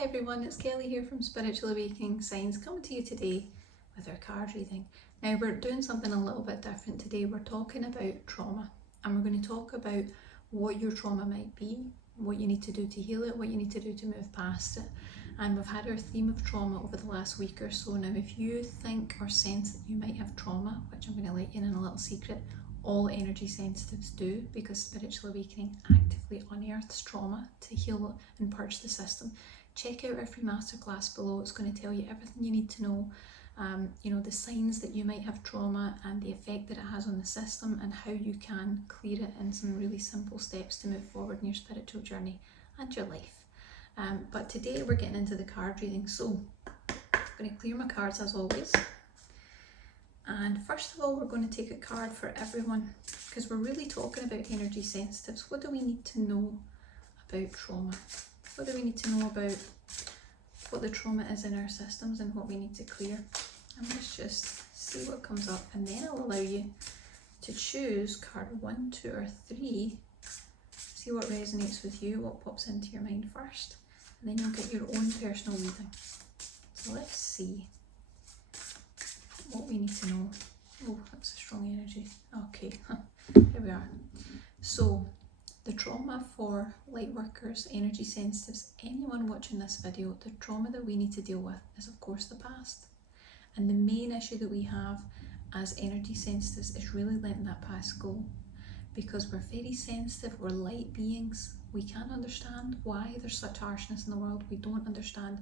Hi everyone, it's Kelly here from Spiritual Awakening Signs, coming to you today with our card reading. Now we're doing something a little bit different today. We're talking about trauma, and we're going to talk about what your trauma might be, what you need to do to heal it, what you need to do to move past it. And we've had our theme of trauma over the last week or so. Now if you think or sense that you might have trauma, which I'm going to let you in a little secret, all energy sensitives do, because Spiritual Awakening actively unearths trauma to heal and purge the system. Check out our free masterclass below. It's going to tell you everything you need to know, the signs that you might have trauma and the effect that it has on the system, and how you can clear it in some really simple steps to move forward in your spiritual journey and your life. But today we're getting into the card reading, so I'm going to clear my cards as always. And first of all, we're going to take a card for everyone, because we're really talking about energy sensitives. What do we need to know about trauma? What do we need to know about what the trauma is in our systems and what we need to clear? And let's just see what comes up, and then I'll allow you to choose card 1, 2 or 3. See what resonates with you, what pops into your mind first, and then you'll get your own personal reading. So let's see what we need to know. Oh, that's a strong energy. Okay, here we are. So the trauma for light workers, energy sensitives, anyone watching this video, the trauma that we need to deal with is of course the past. And the main issue that we have as energy sensitives is really letting that past go, because we're very sensitive, we're light beings. We can't understand why there's such harshness in the world. We don't understand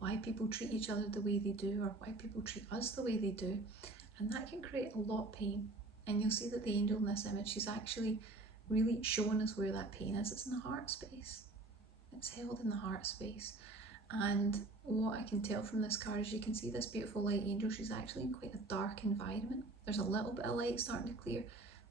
why people treat each other the way they do, or why people treat us the way they do. And that can create a lot of pain. And you'll see that the angel in this image, she's actually really showing us where that pain is. It's in the heart space. It's held in the heart space. And what I can tell from this card is you can see this beautiful light angel. She's actually in quite a dark environment. There's a little bit of light starting to clear,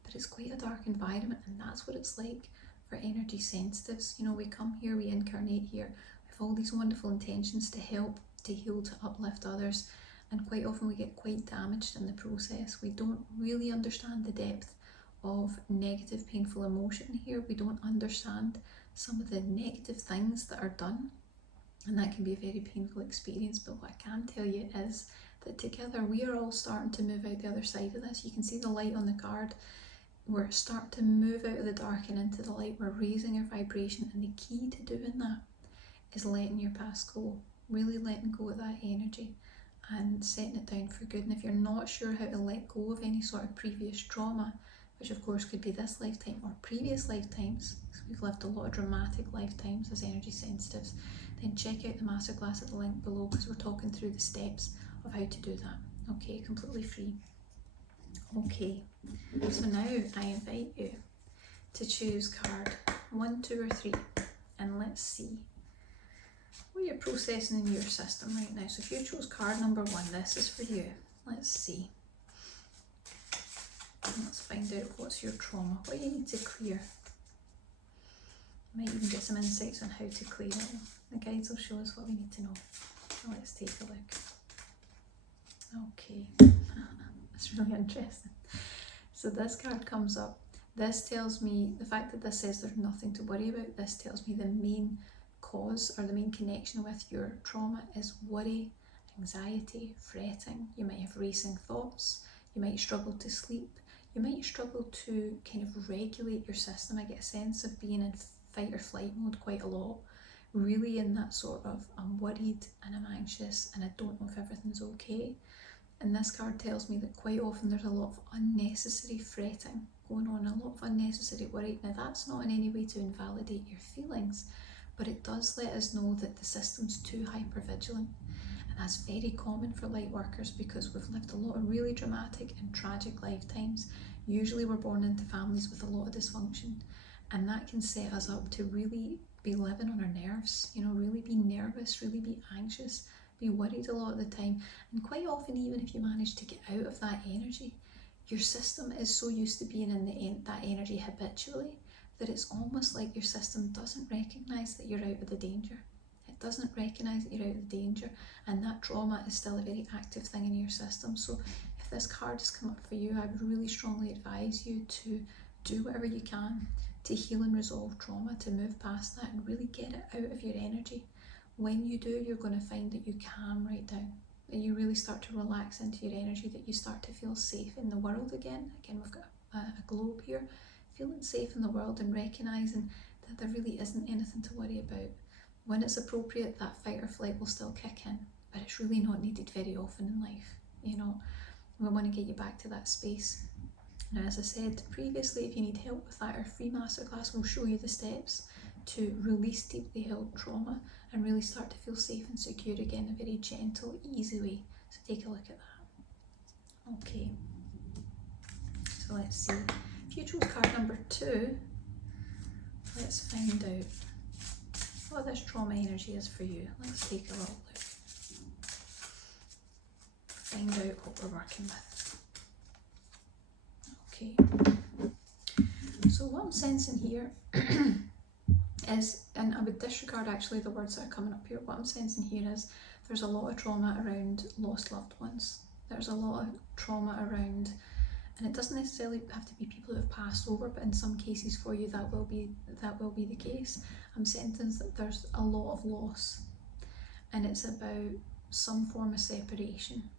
but it's quite a dark environment, and that's what it's like for energy sensitives. You know, we come here, we incarnate here with all these wonderful intentions to help, to heal, to uplift others, and quite often we get quite damaged in the process. We don't really understand the depth of negative, painful emotion here. We don't understand some of the negative things that are done, and that can be a very painful experience. But what I can tell you is that together we are all starting to move out the other side of this. You can see the light on the card. We're starting to move out of the dark and into the light. We're raising our vibration, and the key to doing that is letting your past go, really letting go of that energy and setting it down for good. And if you're not sure how to let go of any sort of previous trauma, which of course could be this lifetime or previous lifetimes, because we've lived a lot of dramatic lifetimes as energy sensitives, then check out the masterclass at the link below, because we're talking through the steps of how to do that. Okay, completely free. Okay, so now I invite you to choose card 1, 2 or 3, and let's see what you're processing in your system right now. So if you chose card number 1, this is for you. Let's see. Let's find out what's your trauma, what you need to clear. Might even get some insights on how to clear it. The guides will show us what we need to know. So let's take a look. Okay, that's really interesting. So this card comes up. This tells me, the fact that this says there's nothing to worry about, this tells me the main cause or the main connection with your trauma is worry, anxiety, fretting. You might have racing thoughts. You might struggle to sleep. You might struggle to kind of regulate your system. I get a sense of being in fight or flight mode quite a lot. Really in that sort of, I'm worried and I'm anxious and I don't know if everything's okay. And this card tells me that quite often there's a lot of unnecessary fretting going on, a lot of unnecessary worry. Now that's not in any way to invalidate your feelings, but it does let us know that the system's too hypervigilant. And that's very common for light workers, because we've lived a lot of really dramatic and tragic lifetimes. Usually we're born into families with a lot of dysfunction, and that can set us up to really be living on our nerves, really be nervous, really be anxious, be worried a lot of the time. And quite often, even if you manage to get out of that energy, your system is so used to being in that energy habitually that it's almost like your system doesn't recognize that you're out of the danger. It doesn't recognize that you're out of the danger, and that trauma is still a very active thing in your system. So if this card has come up for you, I would really strongly advise you to do whatever you can to heal and resolve trauma, to move past that and really get it out of your energy. when you do, you're going to find that you calm right down, that you really start to relax into your energy, that you start to feel safe in the world again. Again, we've got a globe here, feeling safe in the world and recognising that there really isn't anything to worry about. When it's appropriate, that fight or flight will still kick in, but it's really not needed very often in life. You know, we want to get you back to that space. Now, as I said previously, if you need help with that, our free masterclass will show you the steps to release deeply held trauma and really start to feel safe and secure again in a very gentle, easy way. So take a look at that. Okay, so let's see. If you chose card number 2, let's find out what this trauma energy is for you. Let's take a little look. Find out what we're working with. Okay, so what I'm sensing here is, and I would disregard actually the words that are coming up here, what I'm sensing here is there's a lot of trauma around lost loved ones. There's a lot of trauma around, and it doesn't necessarily have to be people who have passed over, but in some cases for you that will be the case. I'm sensing that there's a lot of loss, and it's about some form of separation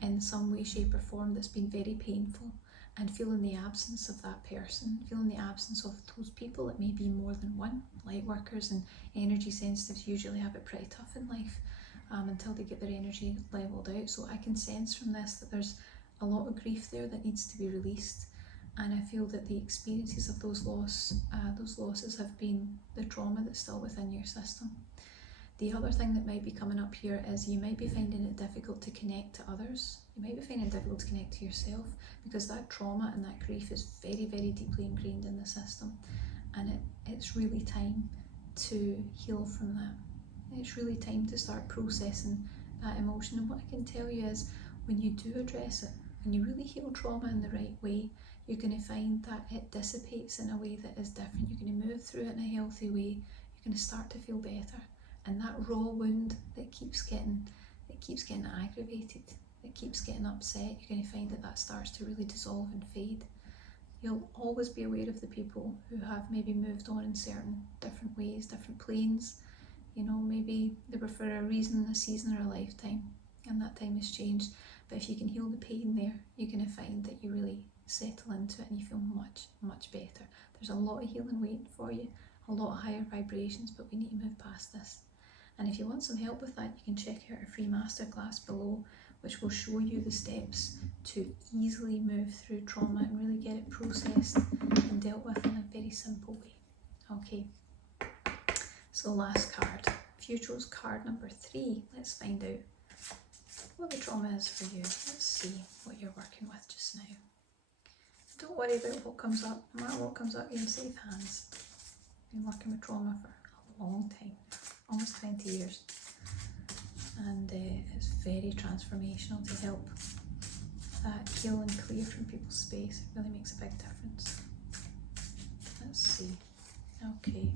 in some way, shape or form that's been very painful, and feeling the absence of that person, feeling the absence of those people. It may be more than one. Light workers and energy sensitives usually have it pretty tough in life until they get their energy leveled out. So I can sense from this that there's a lot of grief there that needs to be released, and I feel that the experiences of those losses have been the trauma that's still within your system. The other thing that might be coming up here is you might be finding it difficult to connect to others. You might be finding it difficult to connect to yourself because that trauma and that grief is very, very deeply ingrained in the system, and it's really time to heal from that. It's really time to start processing that emotion. And what I can tell you is, when you do address it, when you really heal trauma in the right way, you're going to find that it dissipates in a way that is different. You're going to move through it in a healthy way. You're going to start to feel better. And that raw wound that keeps getting aggravated, that keeps getting upset, you're going to find that starts to really dissolve and fade. You'll always be aware of the people who have maybe moved on in certain different ways, different planes. You know, maybe they were for a reason, a season or a lifetime, and that time has changed. But if you can heal the pain there, you're going to find that you really settle into it and you feel much, much better. There's a lot of healing waiting for you, a lot of higher vibrations, but we need to move past this. And if you want some help with that, you can check out our free masterclass below, which will show you the steps to easily move through trauma and really get it processed and dealt with in a very simple way. Okay, so last card. If you chose card number 3, let's find out what the trauma is for you. Let's see what you're working with just now. Don't worry about what comes up. No matter what comes up, you're in safe hands. I've been working with trauma for a long time, almost 20 years. And it's very transformational to help that heal and clear from people's space. It really makes a big difference. Let's see. Okay.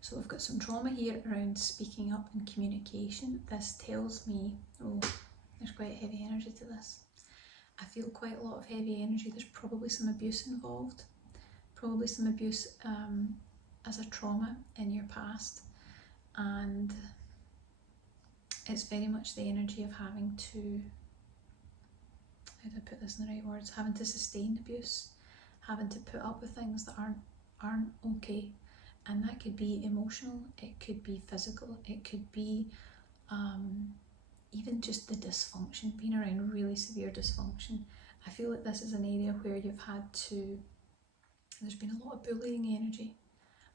So we've got some trauma here around speaking up and communication. This tells me, oh, there's quite heavy energy to this. I feel quite a lot of heavy energy. There's probably some abuse involved. Probably some abuse as a trauma in your past. And it's very much the energy of having to, how do I put this in the right words, having to sustain abuse, having to put up with things that aren't okay. And that could be emotional, it could be physical, it could be even just the dysfunction, being around really severe dysfunction. I feel like this is an area where there's been a lot of bullying energy.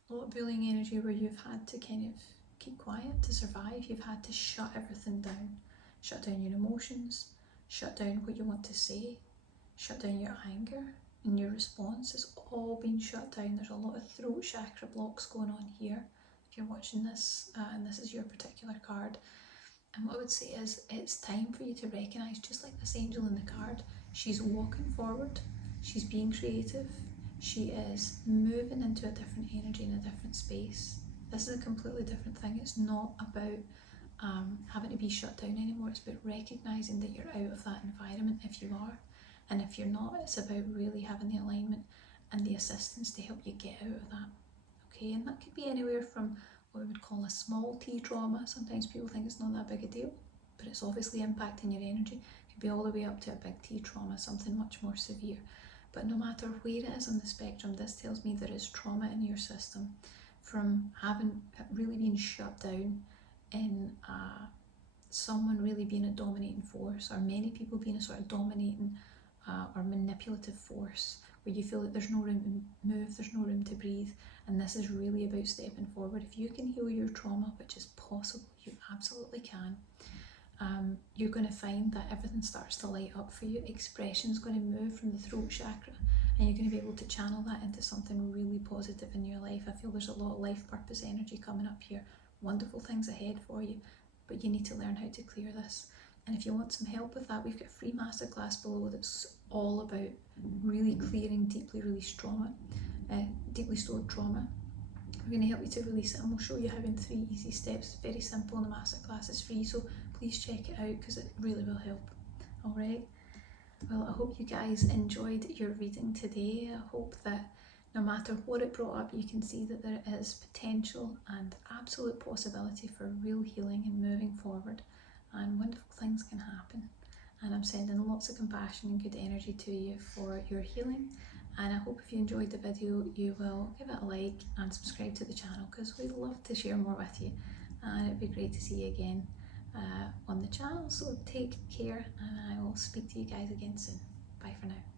A lot of bullying energy where you've had to kind of keep quiet to survive. You've had to shut everything down. Shut down your emotions, shut down what you want to say, shut down your anger and your response. It's all been shut down. There's a lot of throat chakra blocks going on here. If you're watching this and this is your particular card. And what I would say is, it's time for you to recognise, just like this angel in the card, she's walking forward, she's being creative, she is moving into a different energy in a different space. This is a completely different thing. It's not about having to be shut down anymore. It's about recognising that you're out of that environment if you are. And if you're not, it's about really having the alignment and the assistance to help you get out of that. Okay, and that could be anywhere from what we would call a small t trauma. Sometimes people think it's not that big a deal, but it's obviously impacting your energy. It could be all the way up to a big T trauma, something much more severe. But no matter where it is on the spectrum, this tells me there is trauma in your system from having really been shut down in someone really being a dominating force, or many people being a sort of dominating or manipulative force, where you feel like there's no room to move, there's no room to breathe. And this is really about stepping forward. If you can heal your trauma, which is possible, you absolutely can, you're going to find that everything starts to light up for you. Expression's going to move from the throat chakra, and you're going to be able to channel that into something really positive in your life. I feel there's a lot of life purpose energy coming up here, wonderful things ahead for you, but you need to learn how to clear this. And if you want some help with that, we've got a free masterclass below that's all about really clearing deeply stored trauma. We're going to help you to release it, and we'll show you how in 3 easy steps. Very simple, and the masterclass is free, so please check it out because it really will help. Alright, well, I hope you guys enjoyed your reading today. I hope that no matter what it brought up, you can see that there is potential and absolute possibility for real healing and moving forward, and wonderful things can happen. And I'm sending lots of compassion and good energy to you for your healing. And I hope if you enjoyed the video, you will give it a like and subscribe to the channel, because we'd love to share more with you. And it'd be great to see you again on the channel. So take care, and I will speak to you guys again soon. Bye for now.